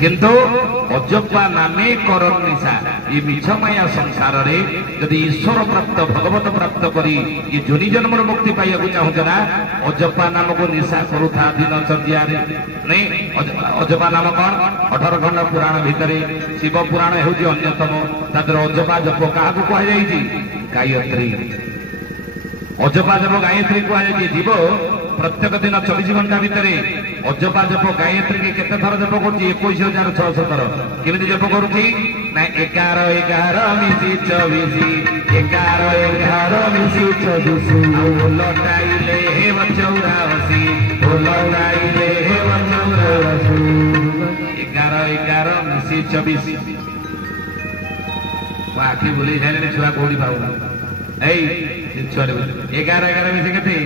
किंतु अजपा नामे करन निशा ये मिछमाया संसार रे यदि ईश्वर प्राप्त भगवत प्राप्त करी ये जोनि जन्म मुक्ति पाइबा चाहूछ ना अजपा नाम को निशा करूथा दिन चर्या रे नहीं अजपा नाम कौन 18 खंड पुराण भितर शिव पुराण हेउची अन्यतम तादर अजपा जप काहा को कह जाईची गायत्री अजपा जप गायत्री कह जाईची जीव प्रत्येक दिन 24 घंटा भितर अजपा जप गायत्री के केते थर जप करूची 21,600 थर केमिति जप करूची ना 11 11 मिसी 24 11 11 मिसी 24 लटाइले हे 84 लटाइले हे 84 11 11 मिसी 24 आखि बुले जाने छुआ कोड़ी पाऊ ए छुआ 11 11 मिसी केते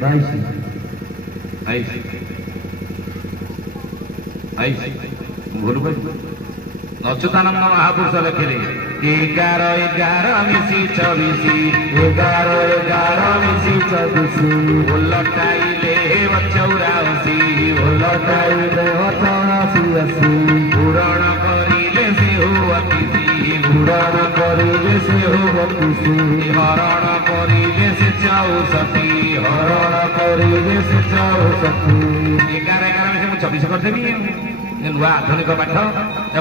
22 भूल अच्युतानंद महापुरुष लिखिले 11 11 मिसी 24 11 11 मिसी 24 लटाइले हे 84 लटाइले 84 पुराण करिले से हो अतिथि पुराण करिले से हो अतिथि हरण करिले से 64 हरण करिले से 64 11 11 मिसी 24 करदेबी नुआ आधुनिक पाठ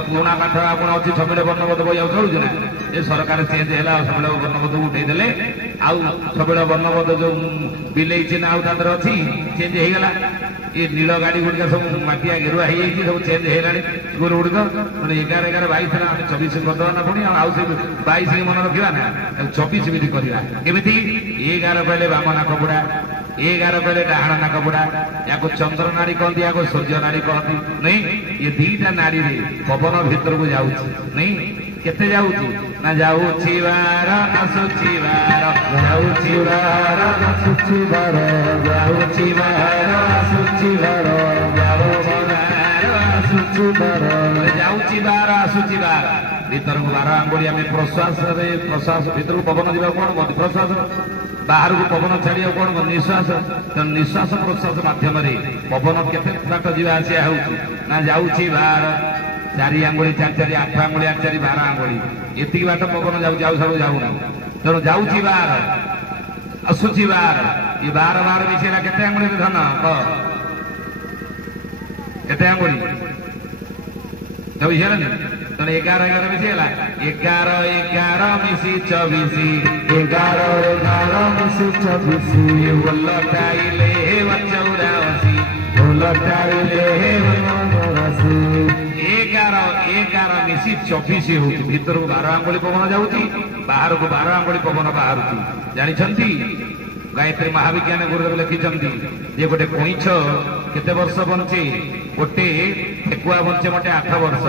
पुराणा पाठ आपण अच्छी छबिल वर्णबोध बही आउ चलुच ना ये सरकार चेंज है छबिल वर्णबोध उठेदेले आउ छबिल वर्णबोध जो बिले चिन्ह आउ तादर अच्छी चेंज हो गला ये नील गाड़ी गुड़िक सब मटिया गेरुआ हो सब चेंज होगा स्कूल गुड़िक मैंने 11 11 22 ना 24 करदे ना पुणी आउ से 22 मन रखा ना 24 मिनिट करवा केमी 11 कहले बामना कपड़ा 11 कहले डाहाण नाक बुड़ा या चंद्र नाड़ी कहती या सूर्य नाड़ी कहती नहीं ये दीटा नाड़ी रे पवन भीतर को जाऊँ नहीं केते जाऊँ ना जाऊँची बार आसुची बार जाऊँची बार आसुची बार जाऊँची बार आसुची बार जाऊँची बार आसुची बार जाऊँची बार आसुची बार भीतर को 12 आंगुली आम प्रश्वास प्रश्वास भीतर को पवन जा कौन कहते प्रश्वास बाहर को पवन छाड़िया कौन निश्वास निश्वास प्रश्वास माध्यम पवन केते बाट जा आसिया हो ना जाऊँची बार 4 आंगुली 4 4 8 आंगुली 8 4 12 आंगुली एति बाट पवन जाऊ जाऊ सब जाऊना तेणु जाऊँची बार आसुची बार ये 12 12 मिसेला केते आंगुली धन केते आंगुली तो बुझेला नहीं तो 11 11 मिसेला 11 11 मिसी 24 11 11 मिसी 24 लटाइले हे 84 लटाइले हे 84 11 11 मिसी 24 होती भीतर को 12 आंगुली पवन जाऊँगी बाहर को 12 आंगुली पवन बाहर जानी गायत्री महाविज्ञान गुरुदेव लिखिं जे गोटे कईछ केते वर्ष बंचे गोटे ठेकुआ बंचे मोटे 8 वर्ष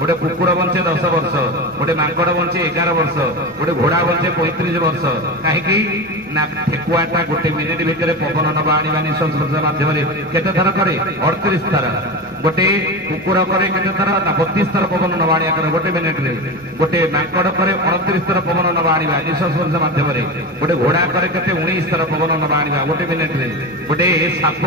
गोटे कुकुर बंचे 10 वर्ष गोटे मांकड़ बंचे 11 वर्ष गोटे घोड़ा बंचे 35 वर्ष कहीं ना ठेकुआटा गोटे मिनिट भितर पवन नवा आने निश्वास माध्यम केते थर करे 38 थर गोटे कुकुर करे केते थर ना 32 थर पवन नवा आने गोटे मिनिट रे गोटे मांकड़ करे 29 थर पवन नवा आने निश्वास माध्यम गोटे घोड़ा करे केते 19 थर पवन नवा आने गोटे मिनिट रे गोटे साप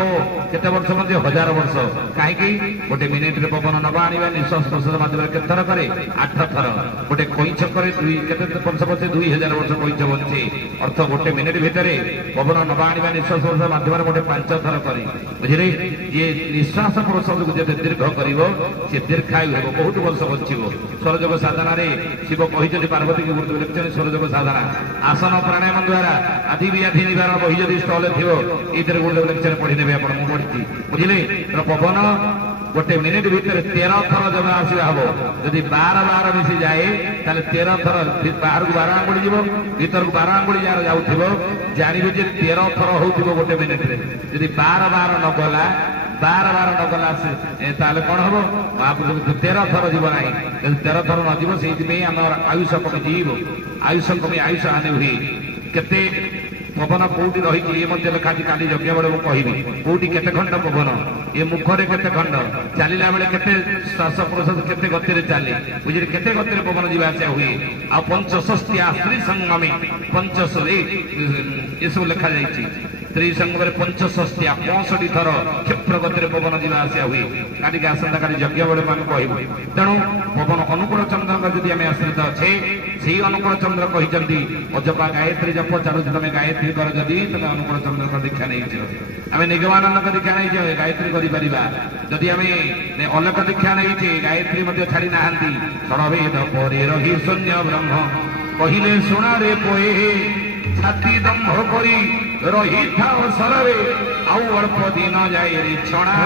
केते वर्ष मध्य 1000 वर्ष कहीं गोटे मिनिट रे पवन नवा आने निश्वास प्रश्वास माध्यम केते थर करे 8 थर गोटे कईछ करे केते वर्ष पछे 2000 वर्ष कईछ बंचे अर्थ गोटे मिनिट भितर पवन नवा आने निश्वास प्रश्वास माध्यम गोटे 5 थर करे बुझे ये निश्वास प्रश्वास को जब दीर्घ कर दीर्घायु हो बहुत वर्ष बचब स्वरजोग साधना शिव कही पार्वती के गुरुदेव लिखिं स्वरजोग साधना आसन प्राणायाम द्वारा आदि व्याधि निवारण बही जब स्टल थी ये गुरुदेव लिखिं पढ़ी आप पढ़ी बुझे पवन गोटे मिनिट भितर 13 थर जब आसवा हम जदि 12 12 मिसी जाए 13 थर बाहर को 12 आंगुली जीव भीतर को 12 आंगुली जार जाऊे जानवे 13 थर हो गोटे मिनिट जदि 12 12 न गला 12 12 न गला कौन हम महापुरुष 13 थर जीव ना 13 थर न जीव से आम आयुष कमी आयुष कमी आयुष हानि हुए केते पवन कौटी रही लिखा काली यज्ञ बेले मुझे कौटी केते खंड पवन ये मुखरे केते खंड चलला बेले केते श्वास प्रश्वास केते गति चले बुझे केते गति पवन जीवा आसिया हुए आ पंचषष्टिया स्त्री संगमे पंचशरी ये सब लिखा जाइए स्त्री संग पंचष्ठिया 65 थर क्षिप्र गति पवन जा आसा हुए काटिक आसंता काली यज्ञ बेले आम कहू तेणु पवन अनुकूल चंद्र जदि आम आश्रित अच्छे से अनुकूल चंद्र कहते अजपा गायत्री जप चालू तुम गायत्री कर जदि तुम अनुकूल चंद्र दीक्षा नहीं आम निगमानंद दीक्षा नहीं गायत्री करी आम अलग दीक्षा नहीं गायत्री छाड़ी ना षड़भेद परे रही शून्य ब्रह्म कहले शुणारे पोए छाती दम्भ करी रही था सरे आउ अल्प दिन जाए छणा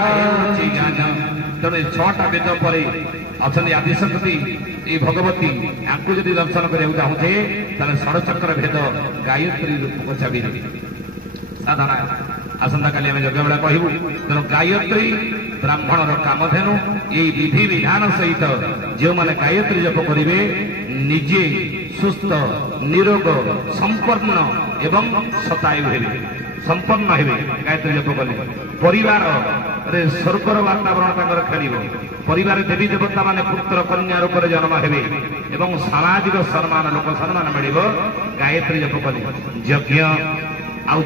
तेणु 6टा वेद पर अच्छा आदिशक्ति ये भगवती आपको जब दर्शन करने चाहूचे षड़चक्र भेद गायत्री रूप को छवि साधना आसंता काली आम यज्ञ बेला कहू तेणु गायत्री ब्राह्मणर कामधेनु ये विधि विधान सहित जो मैंने गायत्री जप करेंगे निजे सुस्थ निरोग संपन्न एवं शतायु हेबे संपन्न हेबे गायत्री जप कले परिवार स्वर्गर वातावरण खेल परिवार देवी देवता माने पुत्र कन्या रूप में जन्म हेबे एवं सामाजिक सम्मान लोक सम्मान मिल गायत्री जप कले यज्ञ